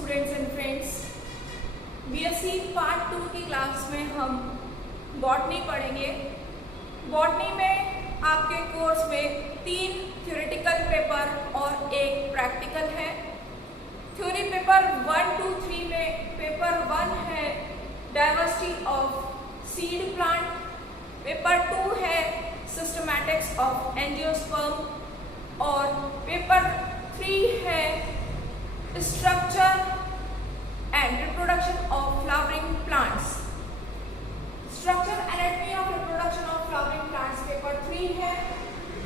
Students and friends, BSc part 2 की class में हम बॉटनी पढ़ेंगे। बॉटनी में आपके कोर्स में 3 थ्योरेटिकल पेपर और 1 प्रैक्टिकल है। थ्योरी पेपर 1, 2, 3 में पेपर 1 है diversity of seed plant, paper 2 है सिस्टमैटिक्स ऑफ एंजियोस्पर्म और पेपर 3 है structure and reproduction of flowering plants. Structure anatomy of reproduction of flowering plants paper 3 है।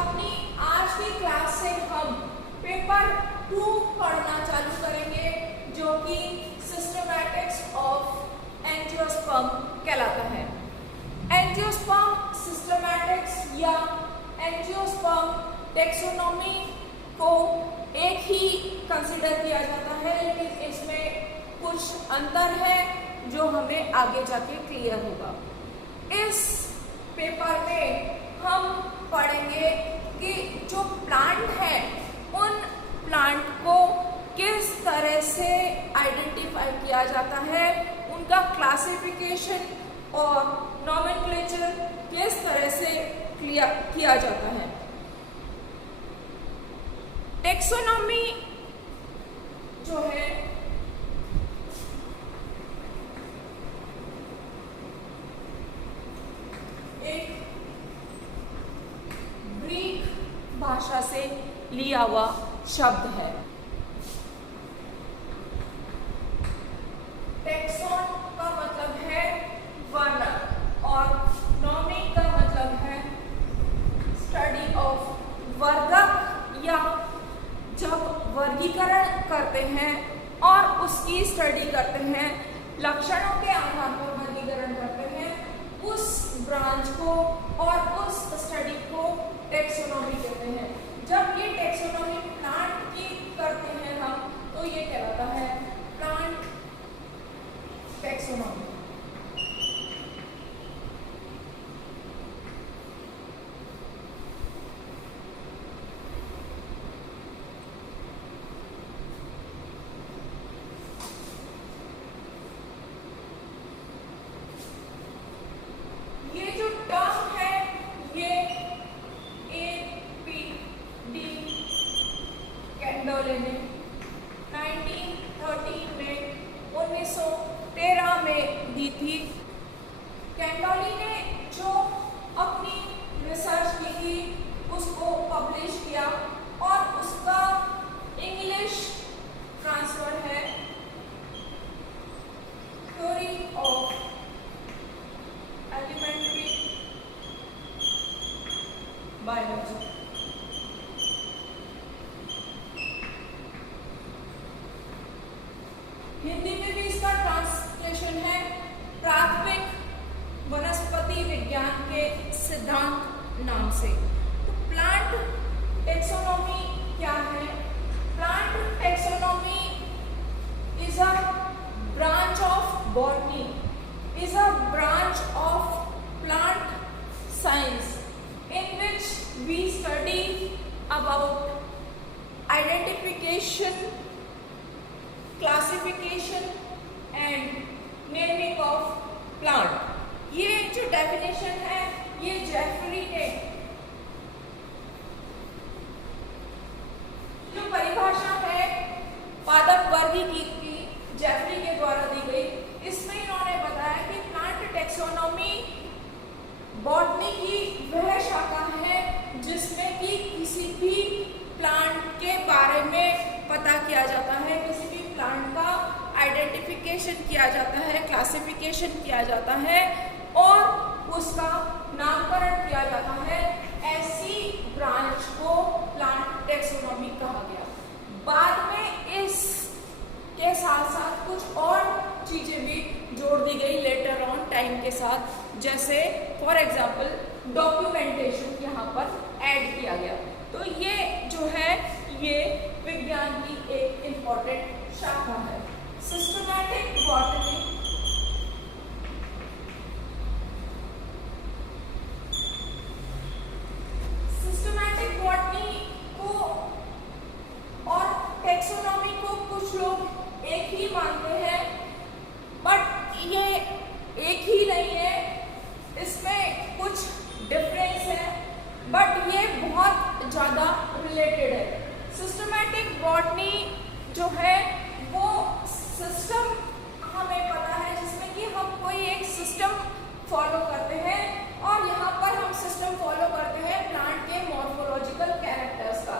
अपनी आज की क्लास से हम पेपर 2 पढ़ना चालू करेंगे जो कि सिस्टमैटिक्स ऑफ एंजियोस्पर्म कहलाता है। एंजियोस्पर्म सिस्टमैटिक्स या एंजियोस्पर्म टेक्सोनॉमी को एक ही कंसिडर किया जाता है, लेकिन इसमें कुछ अंतर है जो हमें आगे जाके क्लियर होगा। इस पेपर में हम पढ़ेंगे कि जो प्लांट है उन प्लांट को किस तरह से आइडेंटिफाई किया जाता है, उनका क्लासिफिकेशन और नॉमेनक्लेचर किस तरह से किया जाता है। टेक्सोनॉमी जो है एक ग्रीक भाषा से लिया हुआ शब्द है। टेक्सोन का मतलब है वर्णन और नॉमी का मतलब है स्टडी ऑफ वर्गक, या जब वर्गीकरण करते हैं और उसकी स्टडी करते हैं, लक्षणों के आधार पर वर्गीकरण करते हैं, उस ब्रांच को और उस स्टडी को टेक्सोनॉमी कहते हैं। जब ये टेक्सोनॉमी प्लांट की करते हैं हम, तो ये कहलाता है प्लांट टेक्सोनॉमी। कैंडोले ने 1913 में 1913 में दी थी। कैंडोले ने जो अपनी रिसर्च की थी उसको पब्लिश किया और उसका इंग्लिश ट्रांसफर है theory of elementary biology. Hindi में भी इसका ट्रांसलेशन है प्राथमिक वनस्पति विज्ञान के सिद्धांत नाम से। तो प्लांट टेक्सोनॉमी क्या है? Plant taxonomy is a branch of botany, is a branch of plant science in which we study about identification, classification and naming of plant। ये जो डेफिनेशन है ये जेफरी ने, जो परिभाषा है पादप वर्गीकी की जेफरी के द्वारा दी गई, इसमें इन्होंने बताया कि प्लांट टेक्सोनॉमी बॉटनी की वह शाखा है जिसमें कि किसी भी प्लांट के बारे में पता किया जाता है, किसी भी प्लांट का आइडेंटिफिकेशन किया जाता है, क्लासिफिकेशन किया जाता है और उसका नामकरण किया जाता है। ऐसी ब्रांच को प्लांट टेक्सोनॉमी कहा गया। बाद में इस के साथ साथ कुछ और चीजें भी जोड़ दी गई लेटर ऑन टाइम के साथ, जैसे फॉर एग्जाम्पल डॉक्यूमेंटेशन यहाँ पर ऐड किया गया। तो ये जो है ये विज्ञान की एक इम्पॉर्टेंट शाखा है। सिस्टमैटिक बॉटनी को और टेक्सोनॉमी को कुछ लोग एक ही जो है वो सिस्टम हमें पता है, जिसमें कि हम कोई एक सिस्टम फॉलो करते हैं, और यहाँ पर हम सिस्टम फॉलो करते हैं प्लांट के मॉर्फोलॉजिकल कैरेक्टर्स का।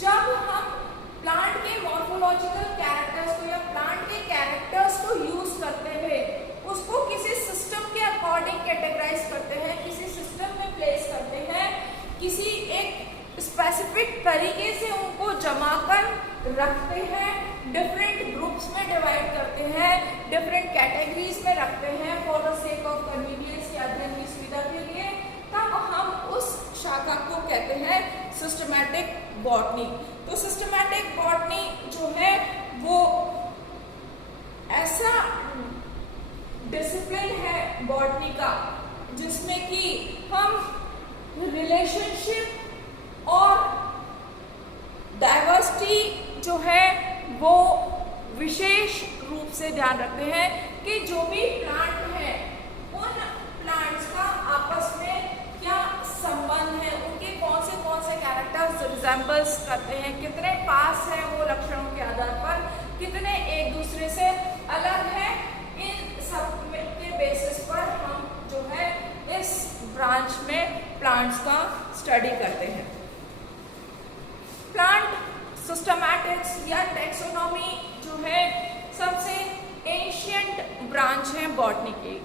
जब हम प्लांट के मॉर्फोलॉजिकल कैरेक्टर्स को या प्लांट के कैरेक्टर्स को यूज करते हुए उसको किसी सिस्टम के अकॉर्डिंग कैटेगराइज करते हैं, किसी सिस्टम में प्लेस करते हैं, किसी एक स्पेसिफिक तरीके से उनको जमा कर रखते हैं, डिफरेंट ग्रुप्स में डिवाइड करते हैं, डिफरेंट कैटेगरीज में रखते हैं for the sake of convenience या अध्ययन की सुविधा के लिए, तब हम उस शाखा को कहते हैं सिस्टमैटिक बॉटनी। तो सिस्टमैटिक बॉटनी जो है वो ऐसा डिसिप्लिन है बॉटनी का जिसमें कि हम रिलेशनशिप और डाइवर्सिटी जो है वो विशेष रूप से ध्यान रखते हैं कि जो भी प्लांट है उन प्लांट्स का आपस में क्या संबंध है, उनके कौन से कैरेक्टर्स रिजेंबल्स करते हैं, कितने पास है वो लक्षणों के आधार पर, कितने एक दूसरे से अलग है, इन सब के बेसिस पर हम जो है इस ब्रांच में प्लांट्स का स्टडी करते हैं। प्लांट सिस्टमैटिक्स या टैक्सोनॉमी जो है सबसे एंशिएंट ब्रांच है बॉटनी की,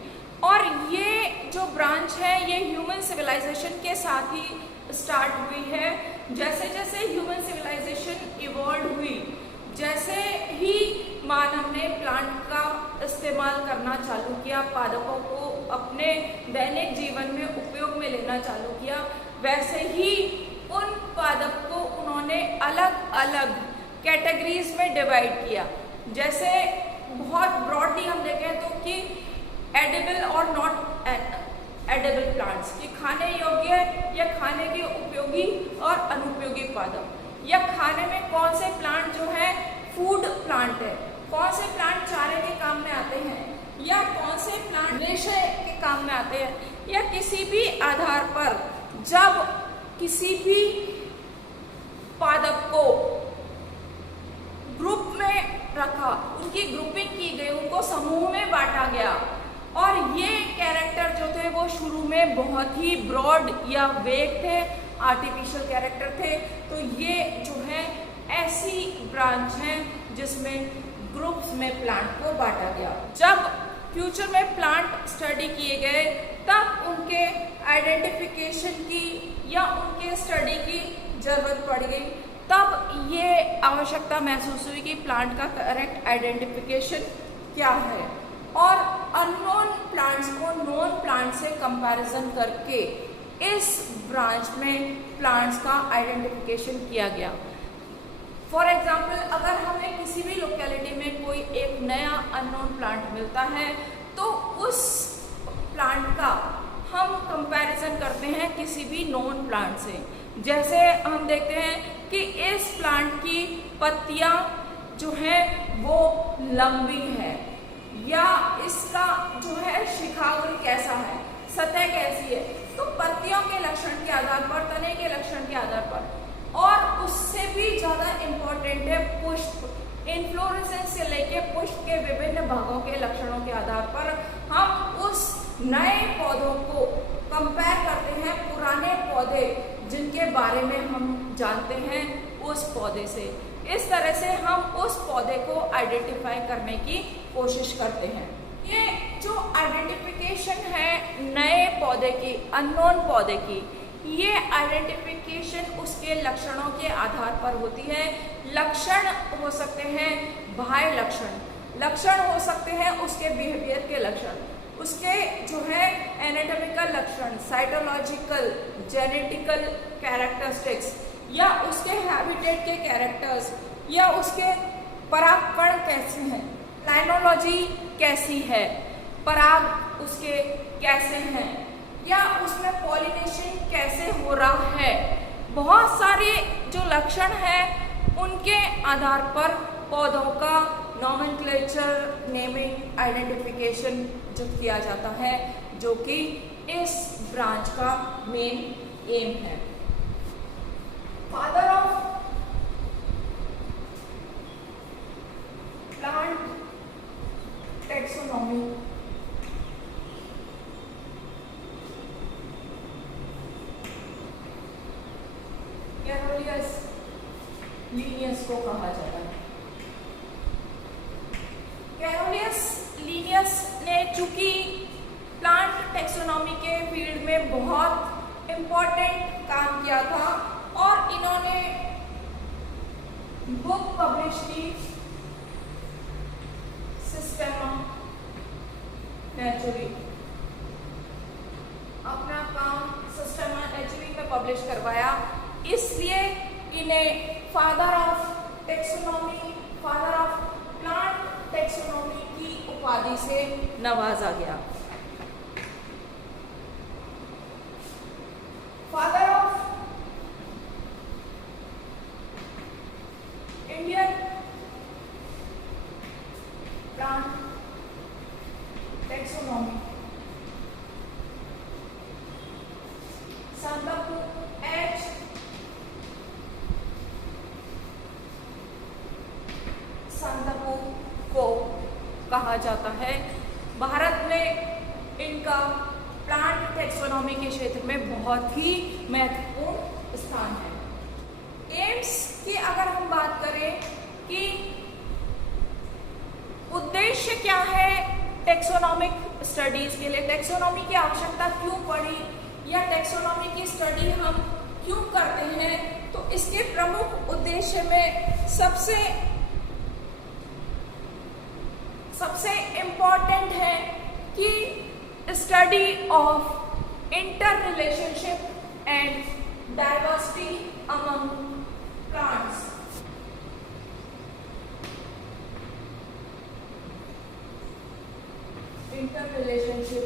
और ये जो ब्रांच है ये ह्यूमन सिविलाइजेशन के साथ ही स्टार्ट हुई है। जैसे जैसे ह्यूमन सिविलाइजेशन इवॉल्व हुई, जैसे ही मानव ने प्लांट का इस्तेमाल करना चालू किया, पादपों को अपने दैनिक जीवन में उपयोग में लेना चालू किया, वैसे ही उन पादप को उन्होंने अलग अलग कैटेगरीज में डिवाइड किया। जैसे बहुत ब्रॉडली हम देखें तो कि एडिबल और नॉट एडिबल प्लांट्स, कि खाने योग्य या खाने के उपयोगी और अनुपयोगी पादप, या खाने में कौन से प्लांट जो है फूड प्लांट है, कौन से प्लांट चारे के काम में आते हैं, या कौन से प्लांट रेशे के काम में आते हैं, या किसी भी आधार पर जब किसी भी पादप को ग्रुप में रखा, उनकी ग्रुपिंग की गई, उनको समूह में बांटा गया, और ये कैरेक्टर जो थे वो शुरू में बहुत ही ब्रॉड या वेग थे, आर्टिफिशियल कैरेक्टर थे। तो ये जो है ऐसी ब्रांच है जिसमें ग्रुप्स में प्लांट को बांटा गया। जब फ्यूचर में प्लांट स्टडी किए गए तब उनके आइडेंटिफिकेशन की या उनके स्टडी की जरूरत पड़ गई, तब ये आवश्यकता महसूस हुई कि प्लांट का करेक्ट आइडेंटिफिकेशन क्या है, और अननोन प्लांट्स को नोन प्लांट से कंपैरिजन करके इस ब्रांच में प्लांट्स का आइडेंटिफिकेशन किया गया। फॉर एग्जाम्पल, अगर हमें किसी भी लोकेलिटी में कोई एक नया अननोन प्लांट मिलता है तो उस प्लांट का हम कंपैरिजन करते हैं किसी भी नोन प्लांट से। जैसे हम देखते हैं कि इस प्लांट की पत्तियां जो है वो लंबी है, या इसका जो है शिखाग्र कैसा है, सतह कैसी है, तो पत्तियों के लक्षण के आधार पर, तने के लक्षण के आधार पर, और उससे भी ज़्यादा इम्पोर्टेंट है पुष्प, इन्फ्लोरेसेंस से लेके पुष्प के विभिन्न भागों के लक्षणों के आधार पर हम उस नए पौधों को कंपेयर करते हैं पुराने पौधे जिनके बारे में हम जानते हैं उस पौधे से। इस तरह से हम उस पौधे को आइडेंटिफाई करने की कोशिश करते हैं। ये जो आइडेंटिफिकेशन है नए पौधे की, अननोन पौधे की, ये आइडेंटिफिकेशन उसके लक्षणों के आधार पर होती है। लक्षण हो सकते हैं बाह्य लक्षण हो सकते हैं उसके बिहेवियर के लक्षण, उसके जो है एनाटॉमिकल लक्षण, साइटोलॉजिकल, जेनेटिकल कैरेक्टरिस्टिक्स, या उसके हैबिटेट के कैरेक्टर्स, या उसके परागकण कैसे हैं, लाइनोलॉजी कैसी है, पराग उसके कैसे हैं, या उसमें पॉलिनेशन कैसे हो रहा है। बहुत सारे जो लक्षण हैं उनके आधार पर पौधों का नॉमेनक्लेचर, नेमिंग, आइडेंटिफिकेशन जो किया जाता है, जो कि इस ब्रांच का मेन एम है। टेक्सोनॉमी, कैरोलियस लीनियस को कहा जाता है। कैरोलियस लीनियस ने चूंकि प्लांट टेक्सोनॉमी के फील्ड में बहुत इम्पोर्टेंट काम किया था और इन्होंने बुक पब्लिश की सिस्टेमा नेचुरी, अपना काम सिस्टेमा नेचुरी में पब्लिश करवाया, इसलिए इन्हें father of taxonomy, father of plant taxonomy की उपाधि से नवाजा गया। Father of Indian plant taxonomy Santapau H Santapau को कहा जाता है। भारत में इनका प्लांट टेक्सोनॉमी के क्षेत्र में बहुत ही महत्वपूर्ण स्थान है। एम्स की अगर हम बात करें कि उद्देश्य क्या है टेक्सोनॉमिक स्टडीज के लिए, टेक्सोनॉमी की आवश्यकता क्यों पड़ी या टेक्सोनॉमी की स्टडी हम क्यों करते हैं, तो इसके प्रमुख उद्देश्य में सबसे इम्पोर्टेंट है कि study of inter relationship and diversity among plants. Inter relationship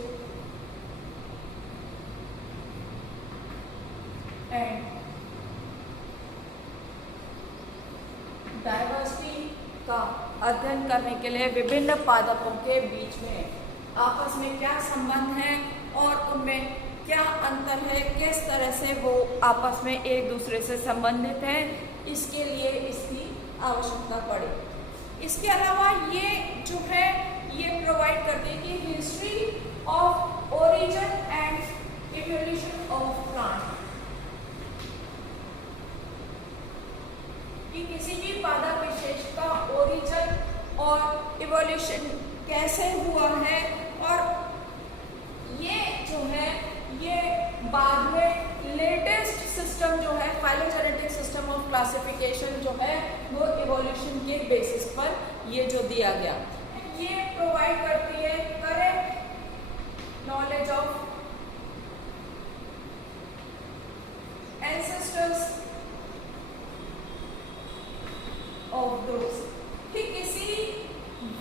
and diversity का अध्ययन करने के लिए विभिन्न पादपों के बीच में आपस में क्या संबंध है और उनमें क्या अंतर है, किस तरह से वो आपस में एक दूसरे से संबंधित हैं, इसके लिए इसकी आवश्यकता पड़ी। इसके अलावा ये जो है ये प्रोवाइड करती है कि history of origin and evolution of plant, कि किसी भी पादप विशेष का ओरिजिन और इवोल्यूशन कैसे हुआ है, और ये जो है ये बाद में लेटेस्ट सिस्टम जो है फाइलोजेनेटिक सिस्टम ऑफ क्लासिफिकेशन जो है वो इवोल्यूशन के बेसिस पर ये जो दिया गया, ये प्रोवाइड करती है correct knowledge of ancestors of groups, कि किसी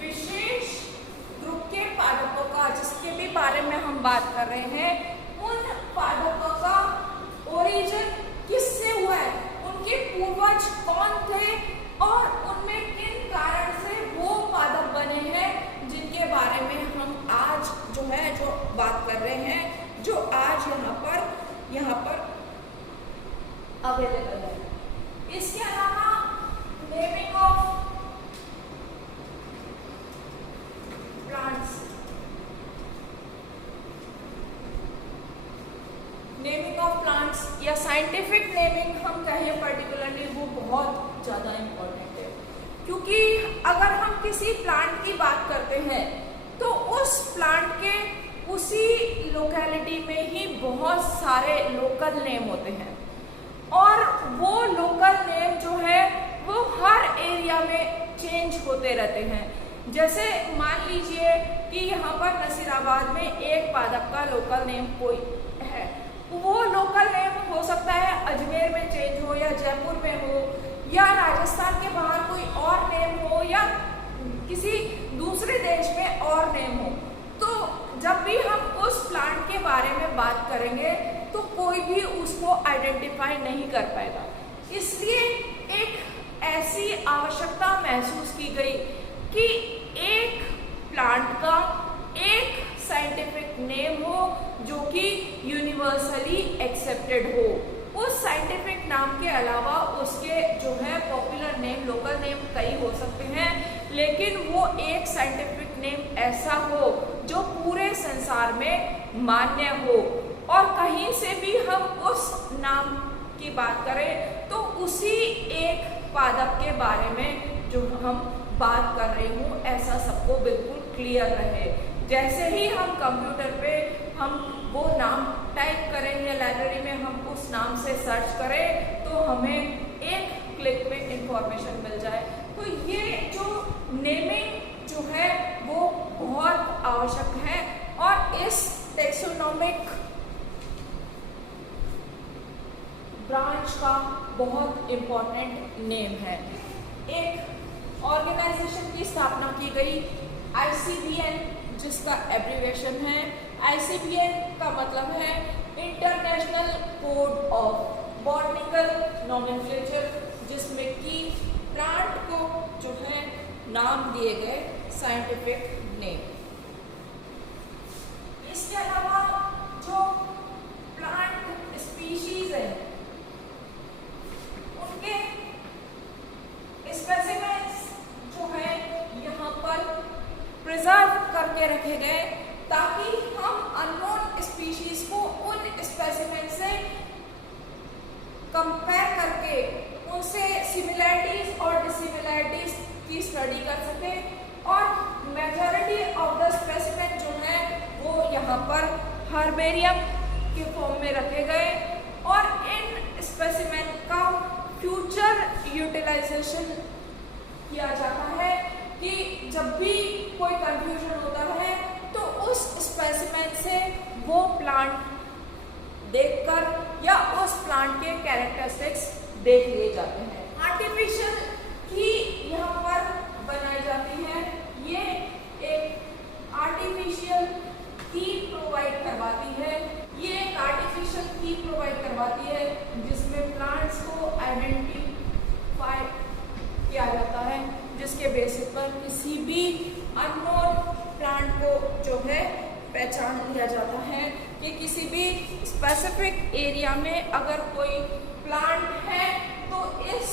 विशेष ग्रुप के पादपों का जिसके भी बारे में हम बात कर रहे हैं, उन पादपों का ओरिजिन किससे हुआ है, उनके पूर्वज कौन थे और उनमें किन कारण से वो पादप बने हैं, जिनके बारे में हम आज जो है जो बात कर रहे हैं, जो आज यहाँ पर अवेलेबल है। इसके अलावा naming of plants, naming of plants या साइंटिफिक नेमिंग हम कहें पर्टिकुलरली, वो बहुत ज़्यादा इम्पोर्टेंट है, क्योंकि अगर हम किसी प्लांट की बात करते हैं तो उस प्लांट के उसी लोकेलिटी में ही बहुत सारे लोकल नेम होते हैं, और वो लोकल नेम जो है वो हर एरिया में चेंज होते रहते हैं। जैसे मान लीजिए कि यहाँ पर नसीराबाद में एक पादप का लोकल नेम कोई है, वो लोकल नेम हो सकता है अजमेर में चेंज हो या जयपुर में हो या राजस्थान के बाहर कोई और नेम हो या किसी दूसरे देश में और नेम हो। तो जब भी हम उस प्लांट के बारे में बात करेंगे तो कोई भी उसको आइडेंटिफाई नहीं कर पाएगा, इसलिए एक ऐसी आवश्यकता महसूस की गई कि एक प्लांट का एक साइंटिफिक नेम हो जो कि यूनिवर्सली एक्सेप्टेड हो। उस साइंटिफिक नाम के अलावा उसके जो है पॉपुलर नेम, लोकल नेम कई हो सकते हैं, लेकिन वो एक साइंटिफिक नेम ऐसा हो जो पूरे संसार में मान्य हो, और कहीं से भी हम उस नाम की बात करें तो उसी एक पादप के बारे में जो हम बात कर रही हूँ ऐसा सबको बिल्कुल क्लियर रहे। जैसे ही हम कंप्यूटर पे हम वो नाम टाइप करें या लाइब्रेरी में हम उस नाम से सर्च करें तो हमें एक क्लिक में इंफॉर्मेशन मिल जाए। तो ये जो नेमिंग जो है वो बहुत आवश्यक है और इस टेक्सोनोमिक ब्रांच का बहुत इम्पोर्टेंट नेम है। एक ऑर्गेनाइजेशन की स्थापना की गई ICBN, जिसका एब्रीविएशन है ICBN का मतलब है international code of botanical nomenclature, जिसमें कि प्लांट को जो है नाम दिए गए साइंटिफिक नेम। इसके अलावा जो प्लांट स्पीशीज है उनके स्पेसिमेंस जो है यहाँ पर प्रिजर्व करके रखे गए ताकि हम अननोन स्पीशीज को उन स्पेसिमेन से कंपेयर करके उनसे सिमिलैरिटीज और डिसिमिलैरिटीज की स्टडी कर सके, और मेजॉरिटी ऑफ द स्पेसिमेन जो है वो यहाँ पर हर्बेरियम के फॉर्म में रखे गए, और इन स्पेसिमेन का फ्यूचर यूटिलाइजेशन किया जाता है कि जब भी कोई कंफ्यूजन होता है तो उस स्पेसिमेन से वो प्लांट देखकर या उस प्लांट के कैरेक्टरिस्टिक्स देख लिए जाते हैं। आर्टिफिशियल की यहाँ पर बनाई जाती है, ये एक आर्टिफिशियल की प्रोवाइड करवाती है, ये एक आर्टिफिशियल की प्रोवाइड करवाती है जिसमें प्लांट्स को आइडेंटिफाई किया जाता है, जिसके बेसिस पर किसी भी अननोन प्लांट को जो है पहचान लिया जाता है कि किसी भी स्पेसिफिक एरिया में अगर कोई प्लांट है तो इस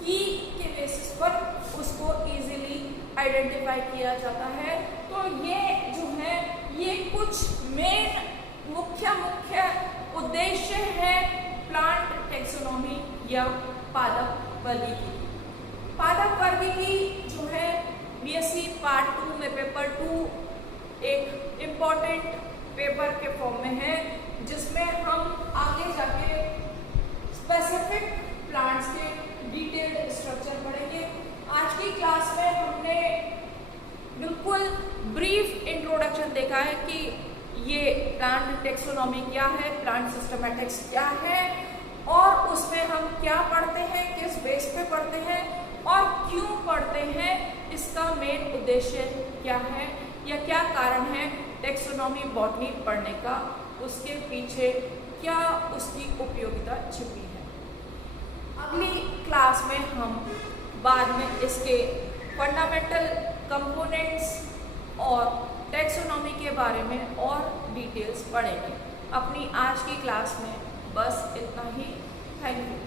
की के बेसिस पर उसको इजीली आइडेंटिफाई किया जाता है। तो ये जो है ये कुछ मेन मुख्य उद्देश्य है प्लांट टेक्सोनॉमी या पादप वर्गीकी। पादप वर्गीकी जो है BSc पार्ट 2 में पेपर 2 एक इम्पॉर्टेंट पेपर के फॉर्म में है, जिसमें हम आगे जाके स्पेसिफिक प्लांट्स के डिटेल्ड स्ट्रक्चर पढ़ेंगे। आज की क्लास में हमने बिल्कुल ब्रीफ इंट्रोडक्शन देखा है कि ये प्लांट टेक्सोनॉमी क्या है, प्लांट सिस्टमैटिक्स क्या है, और उसमें हम क्या पढ़ते हैं, किस बेस पे पढ़ते हैं और क्यों पढ़ते हैं, इसका मेन उद्देश्य क्या है या क्या कारण है टेक्सोनॉमी बॉटनी पढ़ने का, उसके पीछे क्या उसकी उपयोगिता छिपी है। अगली क्लास में हम बाद में इसके फंडामेंटल कंपोनेंट्स और टेक्सोनॉमी के बारे में और डिटेल्स पढ़ेंगे। अपनी आज की क्लास में बस इतना ही। Thank you.